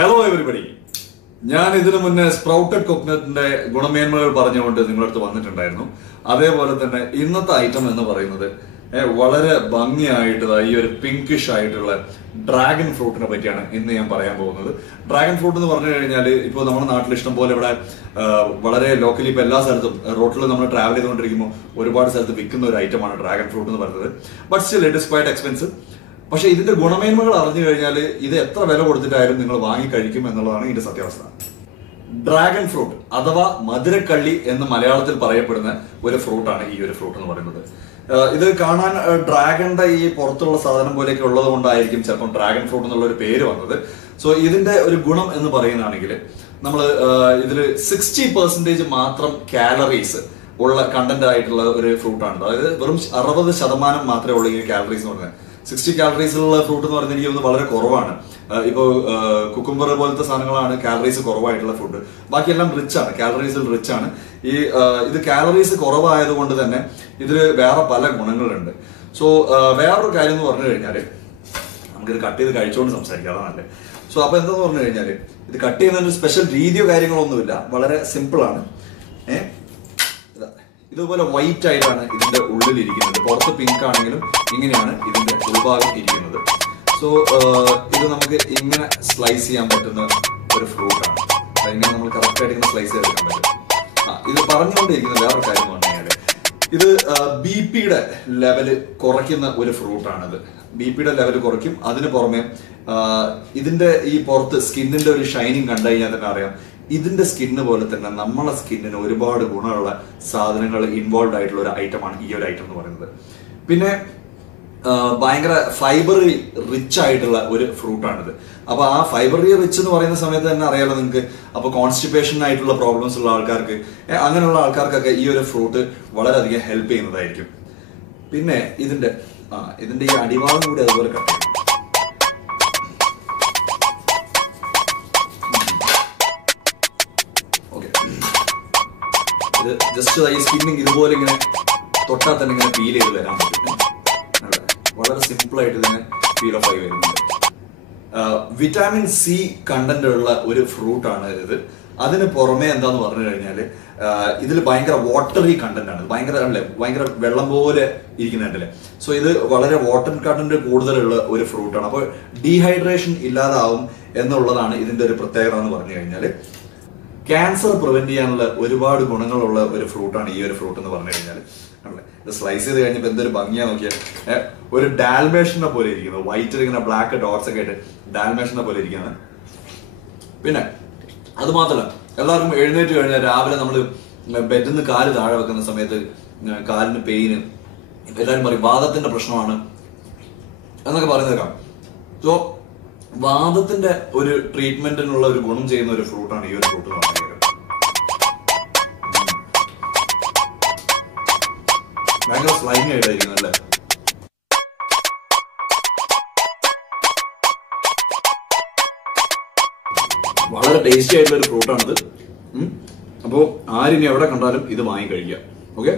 Hello everybody. ഞാൻ ഇതിനു മുന്നേ സ്പ്രൗട്ടഡ് കോക്കനട്ടിന്റെ ഗുണമേന്മകൾ പറഞ്ഞുകൊണ്ട് നിങ്ങളുടെ അടുത്ത് വന്നിട്ടുണ്ടായിരുന്നു. അതേപോലെ തന്നെ ഇന്നത്തെ ഐറ്റം എന്ന് പറയുന്നത് വളരെ ഭംഗിയായിട്ട് ഈ ഒരു പിങ്കിഷ് ആയിട്ടുള്ള ഡ്രാഗൺ ഫ്രൂട്ടിനെ പറ്റിയാണ് ഇന്ന് ഞാൻ പറയാൻ പോകുന്നത്. ഡ്രാഗൺ ഫ്രൂട്ട് എന്ന് പറഞ്ഞു കഴിഞ്ഞാൽ ഇപ്പോൾ നമ്മുടെ നാട്ടിൽ ഇഷ്ടം പോലെ ഇവിടെ വളരെ ലോക്കലി ഇപ്പൊ എല്ലാ സ്ഥലത്തും റോട്ടിൽ നമ്മൾ ട്രാവൽ ചെയ്തുകൊണ്ടിരിക്കുമ്പോൾ ഒരുപാട് സ്ഥലത്ത് വിൽക്കുന്ന ഒരു ഐറ്റമാണ് ഡ്രാഗൺ ഫ്രൂട്ട് എന്ന് പറയുന്നത്. But still it is quite expensive. പക്ഷെ ഇതിന്റെ ഗുണമേന്മകൾ അറിഞ്ഞു കഴിഞ്ഞാൽ ഇത് എത്ര വില കൊടുത്തിട്ടായാലും നിങ്ങൾ വാങ്ങി കഴിക്കും എന്നുള്ളതാണ് ഇതിന്റെ സത്യാവസ്ഥ. ഡ്രാഗൺ ഫ്രൂട്ട് അഥവാ മധുരക്കള്ളി എന്ന് മലയാളത്തിൽ പറയപ്പെടുന്ന ഒരു ഫ്രൂട്ടാണ് ഈ ഒരു ഫ്രൂട്ട് എന്ന് പറയുന്നത്. ഇത് കാണാൻ ഡ്രാഗണിന്റെ ഈ പുറത്തുള്ള സാധനം പോലെയൊക്കെ ഉള്ളത് കൊണ്ടായിരിക്കും ചിലപ്പോൾ ഡ്രാഗൺ ഫ്രൂട്ട് എന്നുള്ള ഒരു പേര് വന്നത്. സോ ഇതിന്റെ ഒരു ഗുണം എന്ന് പറയുന്നതാണെങ്കിൽ നമ്മൾ ഇതിൽ 60% മാത്രം കാലറീസ് ഉള്ള കണ്ടന്റ് ആയിട്ടുള്ള ഒരു ഫ്രൂട്ടാണ്. അതായത് വെറും 60% മാത്രമേ ഉള്ളൂ ഈ കാലറീസ് എന്ന് പറയുന്നത്. 60 കാലറീസിലുള്ള ഫ്രൂട്ട് എന്ന് പറഞ്ഞാൽ എനിക്ക് വളരെ കുറവാണ്. ഇപ്പോൾ കുക്കുംബർ പോലത്തെ സാധനങ്ങളാണ് കാലറീസ് കുറവായിട്ടുള്ള ഫുഡ്. ബാക്കിയെല്ലാം റിച്ച് ആണ്, കാലറീസിൽ റിച്ച് ആണ്. ഇത് കാലറീസ് കുറവായതുകൊണ്ട് തന്നെ ഇതിൽ വേറെ പല ഗുണങ്ങളുണ്ട്. സോ വേറൊരു കാര്യം എന്ന് പറഞ്ഞു കഴിഞ്ഞാല് നമുക്കിത് കട്ട് ചെയ്ത് കഴിച്ചുകൊണ്ട് സംസാരിക്കാം, അതാണ്. സോ അപ്പൊ എന്താന്ന് പറഞ്ഞു കഴിഞ്ഞാല് ഇത് കട്ട് ചെയ്യുന്നതിന് സ്പെഷ്യൽ രീതിയോ കാര്യങ്ങളോ ഒന്നുമില്ല, വളരെ സിമ്പിൾ ആണ്. ഇതുപോലെ വൈറ്റ് ആയിട്ടാണ് ഇതിന്റെ ഉള്ളിൽ ഇരിക്കുന്നത്. പുറത്ത് പിങ്ക് ആണെങ്കിലും ഇങ്ങനെയാണ് ഇതിന്റെ ഉൾഭാഗം ഇരിക്കുന്നത്. സോ ഇത് നമുക്ക് ഇങ്ങനെ സ്ലൈസ് ചെയ്യാൻ പറ്റുന്ന ഒരു ഫ്രൂട്ടാണ്. ഇങ്ങനെ നമ്മൾ കറക്റ്റ് ആയിട്ട് ഇങ്ങനെ സ്ലൈസ് ചെയ്തെടുക്കാൻ പറ്റും. ഇത് പറഞ്ഞുകൊണ്ടിരിക്കുന്ന വേറൊരു കാര്യം എന്ന് പറഞ്ഞു കഴിഞ്ഞാൽ ഇത് BP-യുടെ ലെവല് കുറയ്ക്കുന്ന ഒരു ഫ്രൂട്ടാണിത്. BP-യുടെ ലെവല് കുറയ്ക്കും. അതിന് പുറമെ ഇതിന്റെ ഈ പുറത്ത് സ്കിന്നിന്റെ ഒരു ഷൈനിങ് കണ്ടു കഴിഞ്ഞാൽ തന്നെ അറിയാം ഇതിന്റെ സ്കിന്ന് പോലെ തന്നെ നമ്മളെ സ്കിന്നിന് ഒരുപാട് ഗുണമുള്ള സാധനങ്ങൾ ഇൻവോൾവ് ആയിട്ടുള്ള ഒരു ഐറ്റമാണ് ഈ ഒരു ഐറ്റം എന്ന് പറയുന്നത്. പിന്നെ ഭയങ്കര ഫൈബറി റിച്ച് ആയിട്ടുള്ള ഒരു ഫ്രൂട്ടാണിത്. അപ്പൊ ആ ഫൈബറി റിച്ച് എന്ന് പറയുന്ന സമയത്ത് തന്നെ അറിയാലോ നിങ്ങൾക്ക്. അപ്പൊ കോൺസ്റ്റിപ്പേഷൻ ആയിട്ടുള്ള പ്രോബ്ലംസ് ഉള്ള ആൾക്കാർക്ക്, അങ്ങനെയുള്ള ആൾക്കാർക്കൊക്കെ ഈ ഒരു ഫ്രൂട്ട് വളരെയധികം ഹെൽപ്പ് ചെയ്യുന്നതായിരിക്കും. പിന്നെ ഇതിന്റെ ഈ അടിഭാഗം കൂടി അതുപോലെ കട്ട് ചെയ്യും. ഇത് ജസ്റ്റ് ഈ സ്കിന്നിങ് ഇതുപോലെ ഇങ്ങനെ തൊട്ടാൽ തന്നെ ഇങ്ങനെ ഫീൽ ചെയ്ത് വരാൻ പറ്റും. വളരെ സിമ്പിൾ ആയിട്ട് ഇതിനെ ഫീൽ ഓഫ് ആയി വരുന്നുണ്ട്. വിറ്റാമിൻ C കണ്ടന്റ് ഉള്ള ഒരു ഫ്രൂട്ടാണ് ഇത്. അതിന് പുറമെ എന്താന്ന് പറഞ്ഞു കഴിഞ്ഞാല് ഇതിൽ ഭയങ്കര വാട്ടറി കണ്ടന്റ് ആണ്. ഭയങ്കര വെള്ളം പോലെ ഇരിക്കുന്നുണ്ടല്ലേ. സോ ഇത് വളരെ വാട്ടർ കണ്ടന്റ് കൂടുതലുള്ള ഒരു ഫ്രൂട്ടാണ്. അപ്പോൾ ഡീഹൈഡ്രേഷൻ ഇല്ലാതാവും എന്നുള്ളതാണ് ഇതിന്റെ ഒരു പ്രത്യേകത എന്ന് പറഞ്ഞു കഴിഞ്ഞാല്. ക്യാൻസർ പ്രിവെന്റ് ചെയ്യാനുള്ള ഒരുപാട് ഗുണങ്ങളുള്ള ഒരു ഫ്രൂട്ടാണ് ഈ ഒരു ഫ്രൂട്ട് എന്ന് പറഞ്ഞു കഴിഞ്ഞാൽ. ഇത് സ്ലൈസ് ചെയ്ത് കഴിഞ്ഞപ്പോൾ എന്തൊരു ഭംഗിയാ നോക്കിയാൽ. ഒരു ഡാൽമേഷനെ പോലെ ഇരിക്കുന്നത്, വൈറ്റിൽ ഇങ്ങനെ ബ്ലാക്ക് ഡോട്ട്സ് ഒക്കെ ആയിട്ട് ഡാൽമേഷനെ പോലെ ഇരിക്കുകയാണ്. പിന്നെ അത് മാത്രമല്ല, എല്ലാവർക്കും എഴുന്നേറ്റ് കഴിഞ്ഞാൽ രാവിലെ നമ്മൾ ബെഡിൽ നിന്ന് കാല് താഴെ വെക്കുന്ന സമയത്ത് കാലിന് പെയിന്, എല്ലാവരും പറയും വാദത്തിന്റെ പ്രശ്നമാണ് എന്നൊക്കെ പറയുന്നേക്കാം. സോ വാദത്തിന്റെ ഒരു ട്രീറ്റ്മെന്റിനുള്ള ഒരു ഗുണം ചെയ്യുന്ന ഒരു ഫ്രൂട്ടാണ് ഈ ഒരു ഫ്രൂട്ട് എന്ന് പറയുന്നത്. ഭയങ്കര സ്ലൈമി ആയിട്ടായിരിക്കും അല്ലേ. വളരെ ടേസ്റ്റി ആയിട്ടുള്ള ഒരു ഫ്രൂട്ടാണിത്. അപ്പോൾ ആരിനി എവിടെ കണ്ടാലും ഇത് വാങ്ങി കഴിക്കാം. ഓക്കെ.